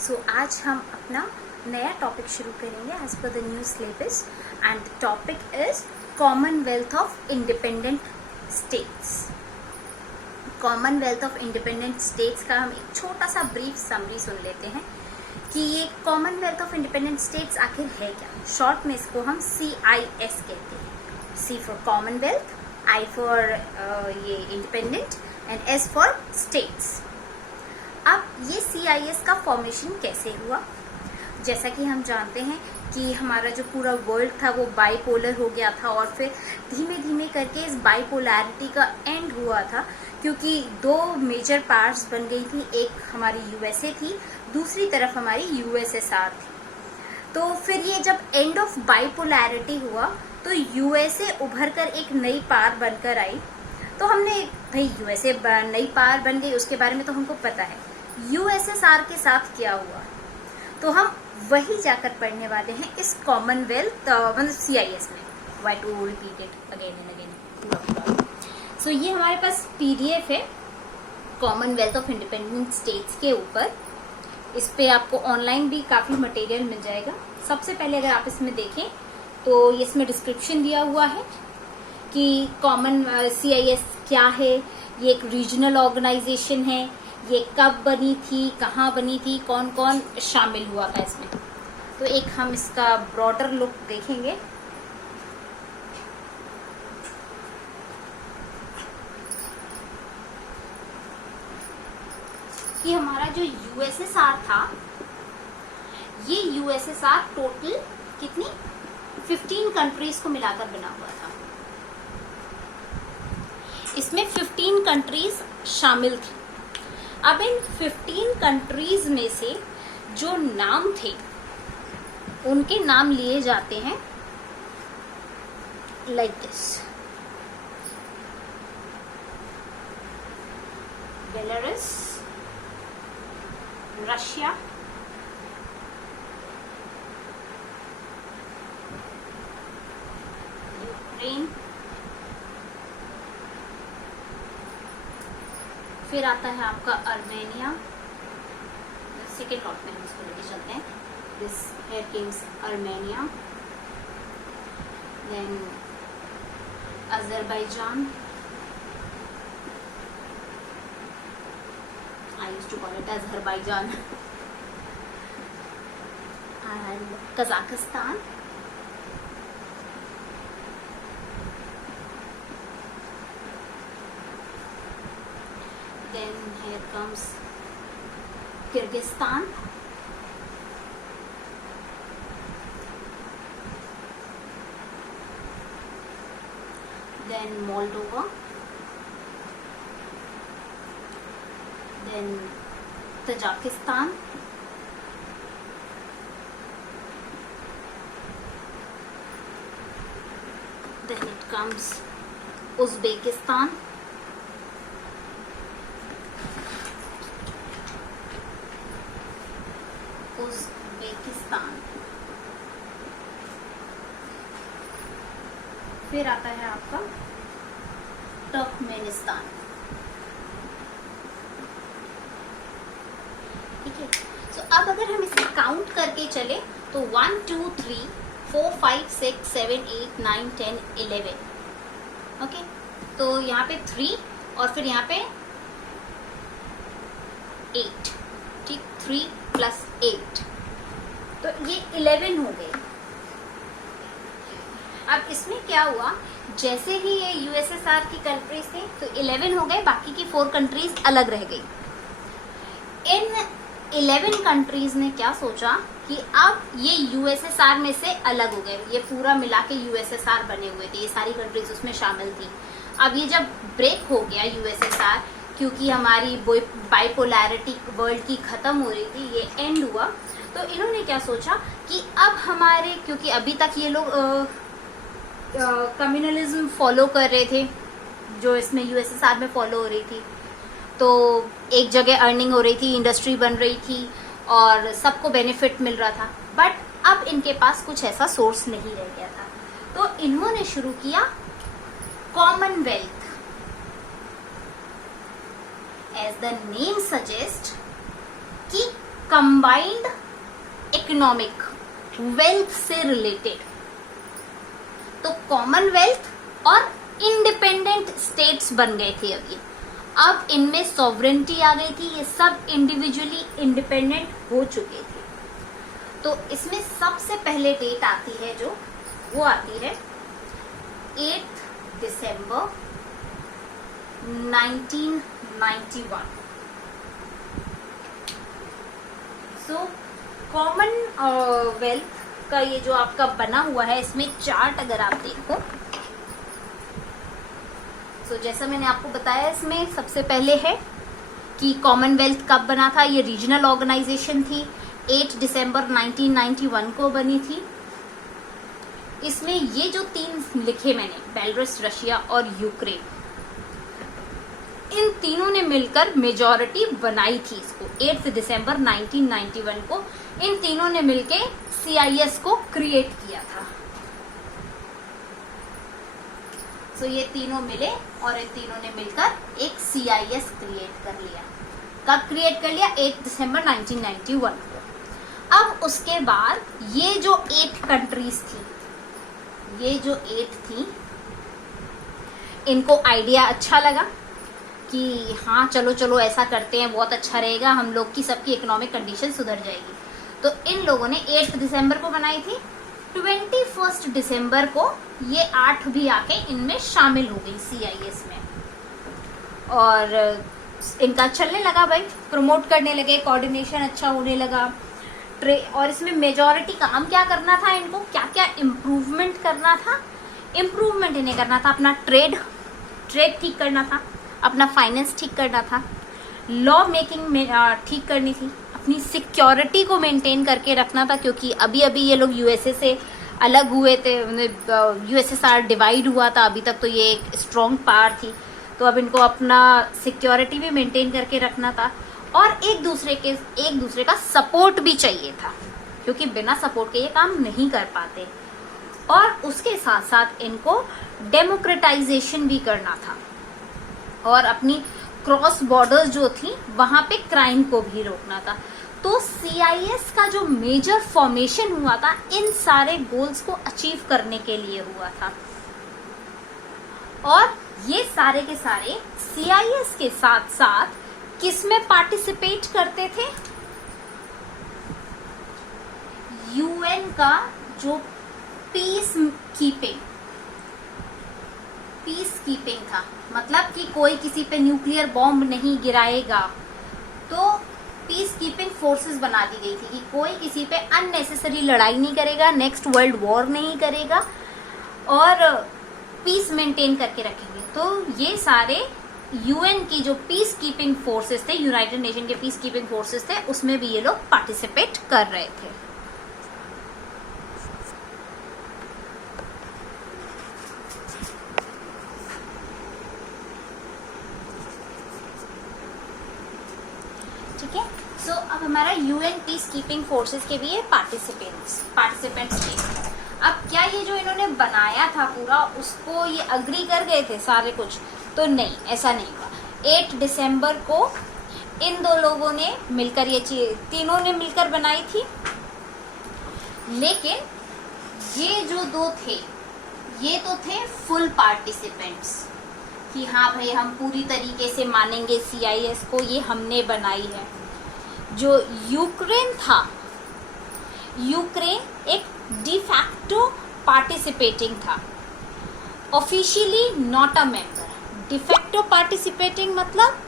आज हम अपना नया टॉपिक शुरू करेंगे as per the new syllabus and the topic is commonwealth of independent states. Commonwealth of independent states का हम एक छोटा सा ब्रीफ समरी सुन लेते हैं कि ये कॉमनवेल्थ ऑफ इंडिपेंडेंट स्टेट्स आखिर है क्या। शॉर्ट में इसको हम CIS कहते हैं। C for commonwealth, I for ये independent and S for states. अब ये CIS का फॉर्मेशन कैसे हुआ? जैसा कि हम जानते हैं कि हमारा जो पूरा वर्ल्ड था वो बाइपोलर हो गया था और फिर धीमे धीमे करके इस बाइपोलैरिटी का एंड हुआ था, क्योंकि दो मेजर पार्ट्स बन गई थी। एक हमारी USA थी, दूसरी तरफ हमारी USSR थी। तो फिर ये जब एंड ऑफ बाइपोलैरिटी हुआ तो USA उभर कर एक नई पार बनकर आई। तो हमने भाई USA नई पार बन गई, उसके बारे में तो हमको पता है। USSR के साथ क्या हुआ तो हम वही जाकर पढ़ने वाले हैं इस कॉमनवेल्थ मतलब CIS में। Why to repeat it again and again. So ये हमारे पास PDF है कॉमनवेल्थ ऑफ इंडिपेंडेंट स्टेट्स के ऊपर। इस पे आपको ऑनलाइन भी काफ़ी मटेरियल मिल जाएगा। सबसे पहले अगर आप इसमें देखें तो इसमें डिस्क्रिप्शन दिया हुआ है कि कॉमन CIS क्या है। ये एक रीजनल ऑर्गेनाइजेशन है, ये कब बनी थी, कहाँ बनी थी, कौन कौन शामिल हुआ था इसमें। तो एक हम इसका ब्रॉडर लुक देखेंगे। कि हमारा जो USSR था, ये USSR टोटल कितनी 15 कंट्रीज को मिलाकर बना हुआ था। इसमें 15 कंट्रीज शामिल थी। अब इन 15 कंट्रीज में से जो नाम थे उनके नाम लिए जाते हैं like this: Belarus, Russia, Ukraine, फिर आता है आपका अर्मेनिया। सेकेंड लॉट में हम इसको लेके चलते हैं। This here comes Armenia, then Azerbaijan, I used to call it Azerbaijan, and Kazakhstan, then here comes Kyrgyzstan, then Moldova, then Tajikistan, then it comes Uzbekistan, फिर आता है आपका तुर्कमेनिस्तान। ठीक है। तो अब अगर हम इसे काउंट करके चले तो 1 2 3 4 5 6 7 8 9 10 11। ओके, तो यहाँ पे 3 और फिर यहाँ पे 8। ठीक, 3 + 8 तो ये 11 हो गए। अब इसमें क्या हुआ, जैसे ही ये USSR की कंट्रीज थे तो 11 हो गए, बाकी की 4 कंट्रीज अलग रह गई। इन 11 कंट्रीज ने क्या सोचा कि अब ये USSR में से अलग हो गए। ये पूरा मिला के USSR बने हुए थे, ये सारी कंट्रीज उसमें शामिल थी। अब ये जब ब्रेक हो गया USSR, क्योंकि हमारी बाइपोलैरिटी वर्ल्ड की खत्म हो रही थी, ये एंड हुआ, तो इन्होंने क्या सोचा कि अब हमारे, क्योंकि अभी तक ये लोग कम्युनलिज्म फॉलो कर रहे थे जो इसमें USSR में फॉलो हो रही थी, तो एक जगह अर्निंग हो रही थी, इंडस्ट्री बन रही थी और सबको बेनिफिट मिल रहा था। बट अब इनके पास कुछ ऐसा सोर्स नहीं रह गया था, तो इन्होंने शुरू किया commonwealth. As the name suggest कि कंबाइंड इकोनॉमिक वेल्थ से रिलेटेड। तो कॉमनवेल्थ और इंडिपेंडेंट स्टेट्स बन गए थे अभी। अब इनमें सॉवरेंटी आ गई थी, ये सब इंडिविजुअली इंडिपेंडेंट हो चुके थे। तो इसमें सबसे पहले डेट आती है जो, वो आती है 8 दिसंबर 1991। सो कॉमनवेल्थ का ये जो आपका बना हुआ है, इसमें चार्ट अगर आप देखो तो जैसा मैंने आपको बताया, इसमें सबसे पहले है कि कॉमनवेल्थ कब बना था। ये रीजनल ऑर्गेनाइजेशन थी, 8 दिसंबर 1991 को बनी थी। इसमें ये जो तीन लिखे मैंने, बेलारूस, रशिया और यूक्रेन, इन तीनों ने मिलकर मेजॉरिटी बनाई थी इसको। 8 दिसंबर 1991 को इन तीनों ने मिलकर CIS को क्रिएट किया था। तो ये तीनों मिले और इन तीनों ने मिलकर एक CIS क्रिएट कर लिया। कब क्रिएट कर लिया? 8 दिसंबर 1991 को। अब उसके बाद ये जो 8 कंट्रीज थी, ये जो 8 थी, इनको आइडिया अच्छा लगा कि हाँ चलो चलो ऐसा करते हैं, बहुत अच्छा रहेगा, हम लोग की सबकी इकोनॉमिक कंडीशन सुधर जाएगी। तो इन लोगों ने 8 दिसंबर को बनाई थी। 21 दिसंबर को ये 8 भी आके इनमें शामिल हो गई CIS में, और इनका चलने लगा भाई, प्रमोट करने लगे, कोऑर्डिनेशन अच्छा होने लगा। और इसमें मेजॉरिटी काम क्या करना था इनको, क्या क्या इम्प्रूवमेंट करना था? इम्प्रूवमेंट इन्हें करना था अपना ट्रेड ठीक करना था, अपना फाइनेंस ठीक करना था, लॉ मेकिंग में ठीक करनी थी, अपनी सिक्योरिटी को मेंटेन करके रखना था, क्योंकि अभी अभी ये लोग USA से अलग हुए थे, USSR डिवाइड हुआ था, अभी तक तो ये एक स्ट्रॉन्ग पावर थी। तो अब इनको अपना सिक्योरिटी भी मेंटेन करके रखना था, और एक दूसरे का सपोर्ट भी चाहिए था, क्योंकि बिना सपोर्ट के ये काम नहीं कर पाते। और उसके साथ साथ इनको डेमोक्रेटाइजेशन भी करना था, और अपनी क्रॉस बॉर्डर्स जो थी वहां पे क्राइम को भी रोकना था। तो CIS का जो मेजर फॉर्मेशन हुआ था, इन सारे गोल्स को अचीव करने के लिए हुआ था। और ये सारे के सारे CIS के साथ साथ किस में पार्टिसिपेट करते थे? UN का जो पीस कीपिंग था, मतलब कि कोई किसी पे न्यूक्लियर बॉम्ब नहीं गिराएगा, तो पीस कीपिंग फोर्सेस बना दी गई थी कि कोई किसी पे अननेसेसरी लड़ाई नहीं करेगा, नेक्स्ट वर्ल्ड वॉर नहीं करेगा, और पीस मेंटेन करके रखेंगे। तो ये सारे UN की जो पीस कीपिंग फोर्सेस थे, यूनाइटेड नेशन के पीस कीपिंग फोर्सेस थे, उसमें भी ये लोग पार्टिसिपेट कर रहे थे। ठीक है, सो अब हमारा UN पीस कीपिंग फोर्सेस के भी ये पार्टिसिपेंट्स थे। अब क्या ये जो इन्होंने बनाया था पूरा, उसको ये अग्री कर गए थे सारे कुछ? तो नहीं, ऐसा नहीं हुआ। 8 दिसंबर को इन दो लोगों ने मिलकर ये चीज, तीनों ने मिलकर बनाई थी, लेकिन ये जो दो थे, ये तो थे फुल पार्टिसिपेंट्स कि हाँ भाई हम पूरी तरीके से मानेंगे CIS को, ये हमने बनाई है। जो यूक्रेन था, यूक्रेन एक डिफैक्टो पार्टिसिपेटिंग था, officially not a member. De facto participating मतलब,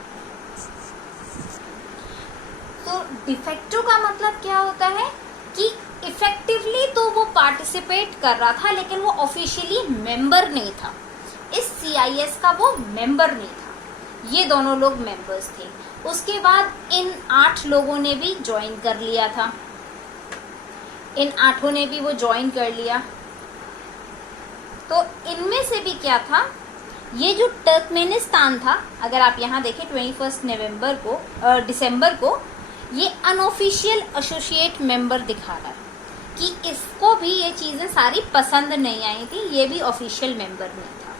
तो डिफैक्टो का मतलब क्या होता है कि इफेक्टिवली तो वो पार्टिसिपेट कर रहा था, लेकिन वो ऑफिशियली मेंबर नहीं था। इस CIS का वो मेंबर नहीं था, ये दोनों लोग मेंबर्स थे। उसके बाद इन 8 लोगों ने भी ज्वाइन कर लिया था, इन 8 ने भी वो ज्वाइन कर लिया। तो इनमें से भी क्या था, ये जो तुर्कमेनिस्तान था, अगर आप यहाँ देखें 21 दिसंबर को ये अनऑफिशियल एसोसिएट मेंबर दिखा रहा है कि इसको भी ये चीजें सारी पसंद नहीं आई थी, ये भी ऑफिशियल मेंबर नहीं था।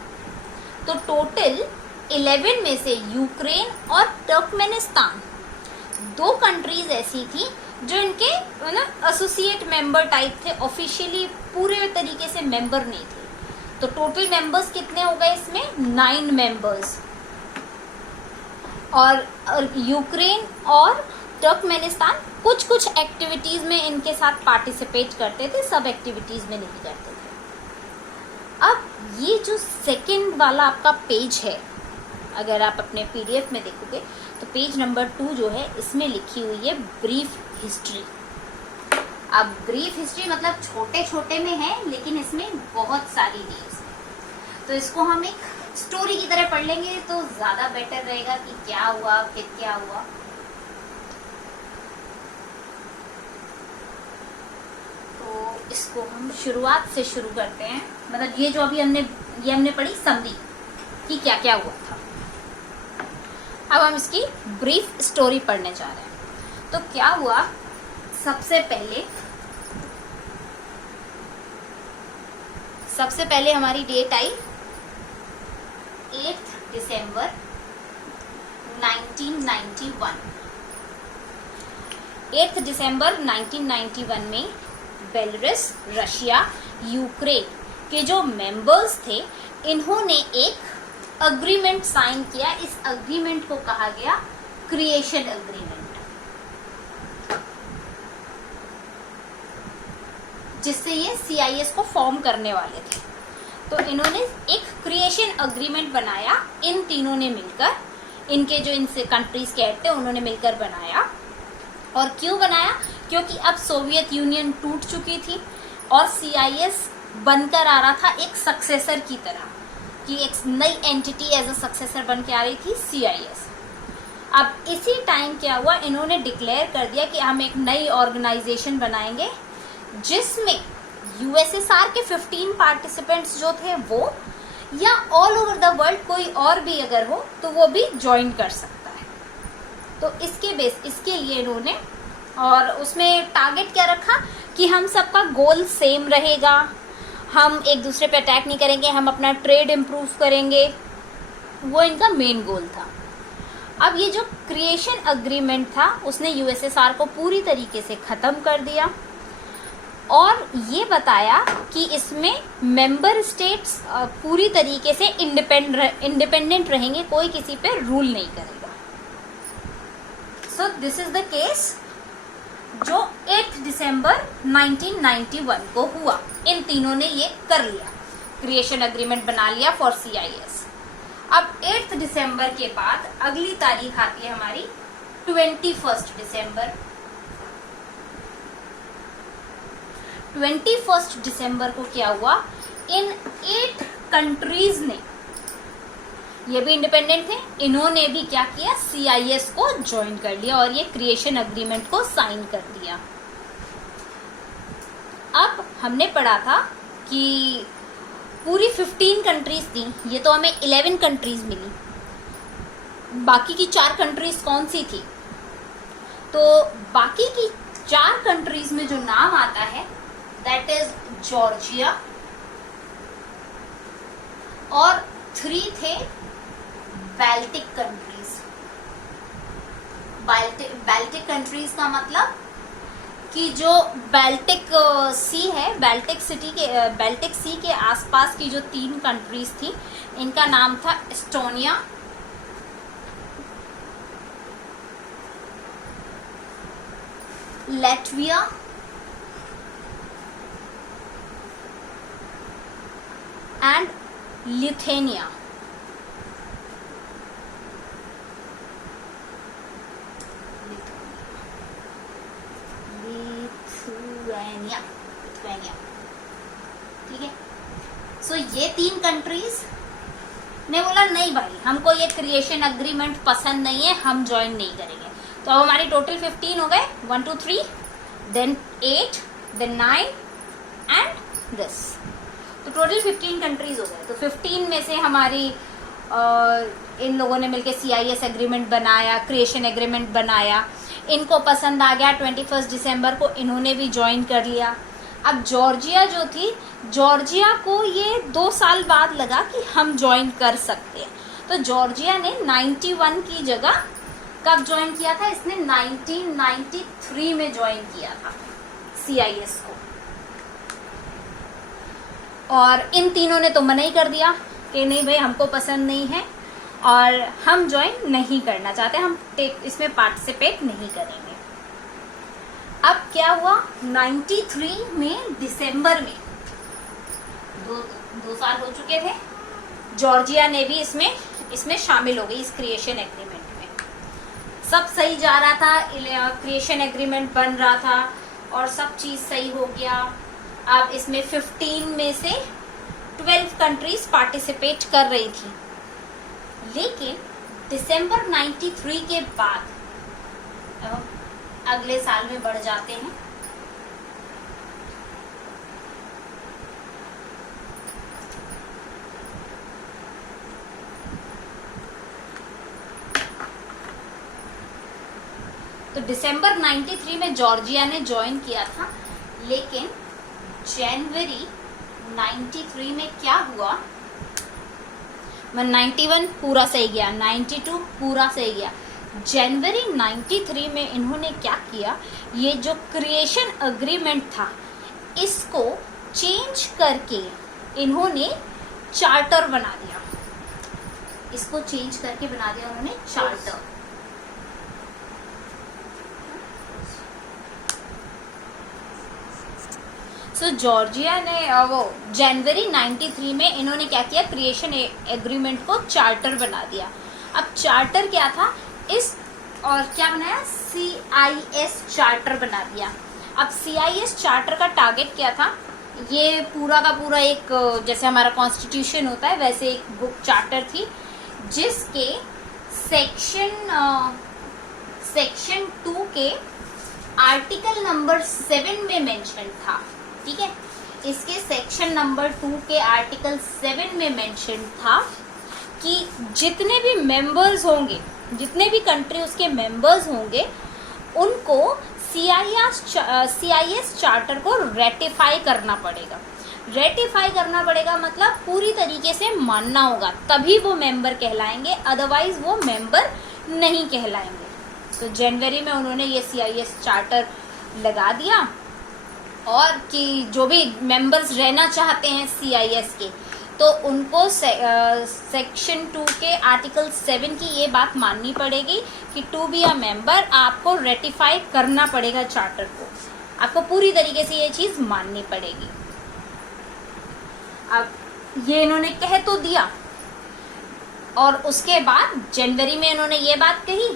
तो टोटल 11 में से यूक्रेन और तुर्कमेनिस्तान 2 कंट्रीज ऐसी थी जो इनके ना एसोसिएट मेंबर टाइप थे, ऑफिशियली पूरे तरीके से मेंबर नहीं थे। तो टोटल मेंबर्स कितने हो गए इसमें? 9 मेंबर्स। और यूक्रेन और तुर्कमेनिस्तान कुछ कुछ एक्टिविटीज में इनके साथ पार्टिसिपेट करते थे, सब एक्टिविटीज में नहीं करते थे। अब ये जो सेकंड वाला आपका पेज है, अगर आप अपने पीडीएफ में देखोगे तो पेज नंबर 2 जो है इसमें लिखी हुई है ब्रीफ हिस्ट्री। अब ब्रीफ हिस्ट्री मतलब छोटे छोटे में है, लेकिन इसमें बहुत सारी डेट्स हैं। तो इसको हम एक स्टोरी की तरह पढ़ लेंगे तो ज्यादा बेटर रहेगा कि क्या हुआ, फिर क्या हुआ। तो इसको हम शुरुआत से शुरू करते हैं। मतलब ये जो अभी हमने पढ़ी समरी कि क्या क्या हुआ था। अब हम इसकी ब्रीफ स्टोरी पढ़ने जा रहे हैं। तो क्या हुआ, सबसे पहले हमारी डेट आई 8 दिसंबर 1991। 8 दिसंबर 1991 में बेलारूस, रशिया, यूक्रेन के जो मेंबर्स थे इन्होंने एक अग्रीमेंट साइन किया। इस अग्रीमेंट को कहा गया क्रिएशन अग्रीमेंट, जिससे ये CIS को फॉर्म करने वाले थे। तो इन्होंने एक क्रिएशन अग्रीमेंट बनाया, इन तीनों ने मिलकर, इनके जो इनसे कंट्रीज के हेड थे उन्होंने मिलकर बनाया। और क्यों बनाया? क्योंकि अब सोवियत यूनियन टूट चुकी थी और CIS बनकर आ रहा था एक सक्सेसर की तरह, कि एक नई एंटिटी एज अ सक्सेसर बन के आ रही थी CIS। अब इसी टाइम क्या हुआ, इन्होंने डिक्लेयर कर दिया कि हम एक नई ऑर्गेनाइजेशन बनाएंगे जिसमें USSR के 15 पार्टिसिपेंट्स जो थे वो, या ऑल ओवर द वर्ल्ड कोई और भी अगर हो तो वो भी ज्वाइन कर सकता है। तो इसके लिए इन्होंने, और उसमें टारगेट क्या रखा कि हम सबका गोल सेम रहेगा, हम एक दूसरे पे अटैक नहीं करेंगे, हम अपना ट्रेड इम्प्रूव करेंगे, वो इनका मेन गोल था। अब ये जो क्रिएशन अग्रीमेंट था उसने USSR को पूरी तरीके से ख़त्म कर दिया और ये बताया कि इसमें मेंबर स्टेट्स पूरी तरीके से इंडिपेंडेंट रहेंगे, कोई किसी पे रूल नहीं करेगा। So this is the case जो 8 दिसंबर 1991 को हुआ। इन तीनों ने ये कर लिया, क्रिएशन अग्रीमेंट बना लिया फॉर CIS। अब 8 दिसंबर के बाद अगली तारीख आती है हमारी 21 दिसंबर। 21 दिसंबर को क्या हुआ, इन 8 कंट्रीज ने, ये भी इंडिपेंडेंट थे, इन्होंने भी क्या किया, CIS को ज्वाइन कर लिया और ये क्रिएशन अग्रीमेंट को साइन कर दिया। अब हमने पढ़ा था कि पूरी 15 कंट्रीज थी, ये तो हमें 11 कंट्रीज मिली। बाकी की 4 कंट्रीज कौन सी थी? तो बाकी की 4 कंट्रीज में जो नाम आता है दैट इज जॉर्जिया, और 3 थे बाल्टिक कंट्रीज। बाल्टिक कंट्रीज का मतलब कि जो बाल्टिक सी है, बाल्टिक सी के आसपास की जो 3 कंट्रीज थी, इनका नाम था एस्टोनिया, लैटविया एंड लिथुआनिया। ठीक है। सो ये 3 कंट्रीज ने बोला नहीं भाई, हमको ये क्रिएशन अग्रीमेंट पसंद नहीं है, हम ज्वाइन नहीं करेंगे। तो अब हमारी टोटल 15 हो गए, 1 2 3 देन 8 देन 9 एंड दिस। तो टोटल 15 कंट्रीज हो गए। तो 15 में से हमारी इन लोगों ने मिलकर CIS एग्रीमेंट बनाया, क्रिएशन एग्रीमेंट बनाया, इनको पसंद आ गया। 21 दिसंबर को इन्होंने भी ज्वाइन कर लिया। अब जॉर्जिया जो थी, जॉर्जिया को ये 2 साल बाद लगा कि हम ज्वाइन कर सकते हैं, तो जॉर्जिया ने 91 की जगह कब ज्वाइन किया था इसने? 1993 में ज्वाइन किया था CIS को। और इन तीनों ने तो मना ही कर दिया कि नहीं भाई, हमको पसंद नहीं है और हम ज्वाइन नहीं करना चाहते, हम इसमें पार्टिसिपेट नहीं करेंगे। अब क्या हुआ? 93 में दिसंबर में, दो साल हो चुके थे, जॉर्जिया ने भी इसमें शामिल हो गई, इस क्रिएशन एग्रीमेंट में। सब सही जा रहा था, क्रिएशन एग्रीमेंट बन रहा था और सब चीज सही हो गया। अब इसमें 15 में से 12 कंट्रीज पार्टिसिपेट कर रही थी। लेकिन दिसंबर 93 के बाद अगले साल में बढ़ जाते हैं, तो दिसंबर 93 में जॉर्जिया ने ज्वाइन किया था। लेकिन जनवरी 93 में क्या हुआ? 91 पूरा सही गया, 92 पूरा सही गया। जनवरी 93 में इन्होंने क्या किया? ये जो क्रिएशन एग्रीमेंट था इसको चेंज करके इन्होंने चार्टर बना दिया। इसको चेंज करके बना दिया उन्होंने चार्टर। सो जॉर्जिया ने वो जनवरी 93 में इन्होंने क्या किया? क्रिएशन एग्रीमेंट को चार्टर बना दिया। अब चार्टर क्या था? और क्या बनाया? CIS चार्टर बना दिया। अब CIS चार्टर का टारगेट क्या था? ये पूरा का पूरा एक, जैसे हमारा कॉन्स्टिट्यूशन होता है वैसे एक बुक चार्टर थी, जिसके सेक्शन 2 के आर्टिकल नंबर 7 में मेंशन था। ठीक है, इसके सेक्शन नंबर 2 के आर्टिकल 7 में मेंशन था कि जितने भी मेंबर्स होंगे, जितने भी कंट्री उसके मेंबर्स होंगे, उनको CIS चार्टर को रेटिफाई करना पड़ेगा। रेटिफाई करना पड़ेगा मतलब पूरी तरीके से मानना होगा, तभी वो मेंबर कहलाएंगे, अदरवाइज वो मेंबर नहीं कहलाएंगे। तो जनवरी में उन्होंने ये CIS चार्टर लगा दिया और कि जो भी मेंबर्स रहना चाहते हैं CIS के, तो उनको सेक्शन 2 के आर्टिकल 7 की ये बात माननी पड़ेगी कि टू बी अ मेंबर आपको रेटिफाई करना पड़ेगा चार्टर को, आपको पूरी तरीके से ये चीज माननी पड़ेगी। अब ये इन्होंने कह तो दिया और उसके बाद जनवरी में इन्होंने ये बात कही,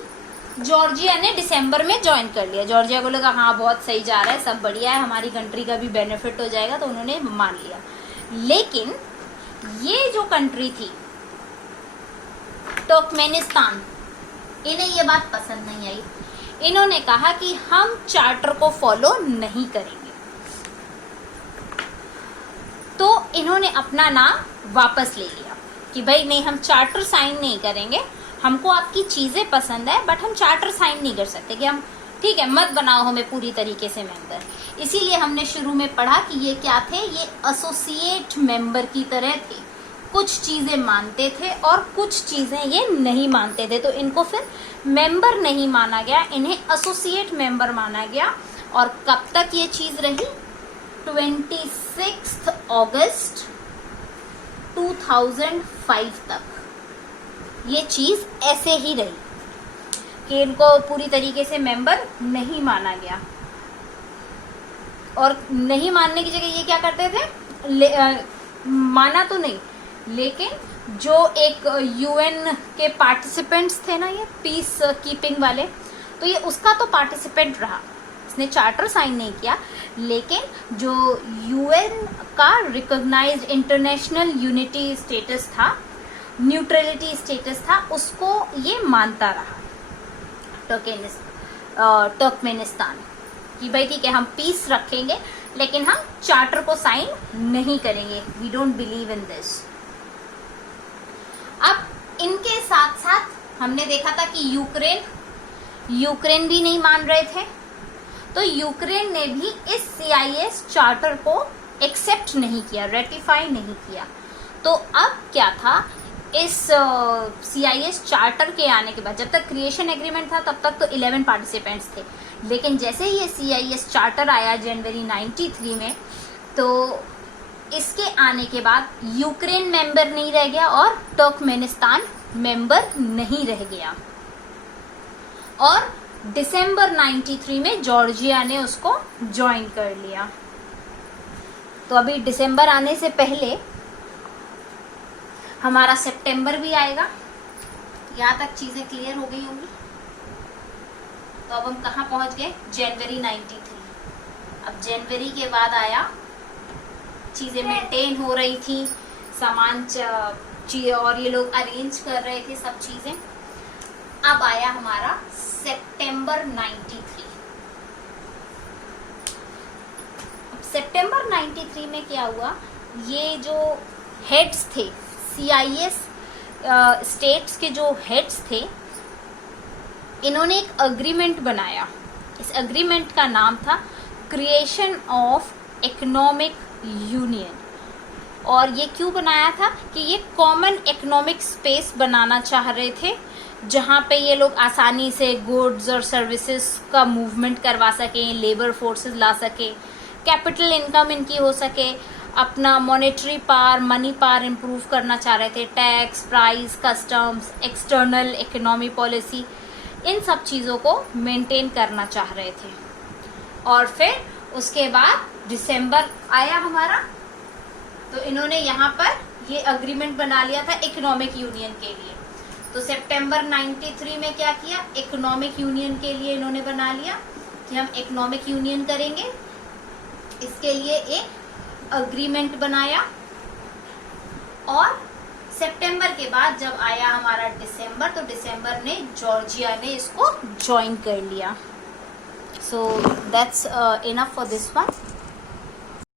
जॉर्जिया ने दिसंबर में ज्वाइन कर लिया। जॉर्जिया को लगा हाँ बहुत सही जा रहा है, सब बढ़िया है, हमारी कंट्री का भी बेनिफिट हो जाएगा, तो उन्होंने मान लिया। लेकिन ये जो कंट्री थी तुर्कमेनिस्तान, इन्हें ये बात पसंद नहीं आई। इन्होंने कहा कि हम चार्टर को फॉलो नहीं करेंगे, तो इन्होंने अपना नाम वापस ले लिया कि भाई नहीं, हम चार्टर साइन नहीं करेंगे, हमको आपकी चीजें पसंद है बट हम चार्टर साइन नहीं कर सकते कि हम ठीक है मत बनाओ हमें पूरी तरीके से मेंबर। इसीलिए हमने शुरू में पढ़ा कि ये क्या थे? ये एसोसिएट मेंबर की तरह थे, कुछ चीजें मानते थे और कुछ चीजें ये नहीं मानते थे, तो इनको फिर मेंबर नहीं माना गया, इन्हें एसोसिएट मेंबर माना गया। और कब तक ये चीज रही? 26 अगस्त 2005 तक ये चीज ऐसे ही रही कि इनको पूरी तरीके से मेंबर नहीं माना गया। और नहीं मानने की जगह ये क्या करते थे? माना तो नहीं, लेकिन जो एक UN के पार्टिसिपेंट्स थे ना, ये पीस कीपिंग वाले, तो ये उसका तो पार्टिसिपेंट रहा, इसने चार्टर साइन नहीं किया, लेकिन जो UN का रिकॉग्नाइज्ड इंटरनेशनल यूनिटी स्टेटस था, न्यूट्रलिटी स्टेटस था, उसको ये मानता रहा तुर्कमेनिस्तान कि भाई ठीक है हम पीस रखेंगे लेकिन हम चार्टर को साइन नहीं करेंगे, we don't believe in this. अब इनके साथ साथ हमने देखा था कि यूक्रेन भी नहीं मान रहे थे, तो यूक्रेन ने भी इस CIS चार्टर को एक्सेप्ट नहीं किया, रेटिफाई नहीं किया। तो अब क्या था इस CIS चार्टर के आने के बाद, जब तक क्रिएशन एग्रीमेंट था तब तक तो 11 पार्टिसिपेंट्स थे, लेकिन जैसे ही ये CIS चार्टर आया जनवरी 93 में, तो इसके आने के बाद यूक्रेन मेंबर नहीं रह गया और तुर्कमेनिस्तान मेंबर नहीं रह गया, और दिसंबर 93 में जॉर्जिया ने उसको ज्वाइन कर लिया। तो अभी दिसंबर आने से पहले हमारा सितंबर भी आएगा। यहाँ तक चीजें क्लियर हो गई होंगी। तो अब हम कहाँ पहुंच गए? जनवरी 93। अब जनवरी के बाद आया, चीजें मेंटेन हो रही थी, सामान और ये लोग अरेंज कर रहे थे सब चीजें। अब आया हमारा सितंबर 93। अब सितंबर 93 में क्या हुआ, ये जो हेड्स थे CIS स्टेट्स के, जो हेड्स थे, इन्होंने एक अग्रीमेंट बनाया। इस अग्रीमेंट का नाम था क्रिएशन ऑफ इकोनॉमिक यूनियन। और ये क्यों बनाया था कि ये कॉमन इकोनॉमिक स्पेस बनाना चाह रहे थे, जहाँ पे ये लोग आसानी से गुड्स और सर्विसेज का मूवमेंट करवा सकें, लेबर फोर्सेस ला सके, कैपिटल इनकम इनकी हो सके, अपना monetary power, money power improve करना चाह रहे थे, tax, price, customs, external economy policy, इन सब चीज़ों को मेंटेन करना चाह रहे थे। और फिर उसके बाद दिसंबर आया हमारा, तो इन्होंने यहाँ पर ये अग्रीमेंट बना लिया था इकोनॉमिक यूनियन के लिए। तो सितंबर 93 में क्या किया, इकोनॉमिक यूनियन के लिए इन्होंने बना लिया कि हम इकोनॉमिक यूनियन करेंगे। इसके लिए एक अग्रीमेंट बनाया, और सितंबर के बाद जब आया हमारा दिसंबर, तो दिसंबर ने जॉर्जिया ने इसको ज्वाइन कर लिया। So that's enough for this one.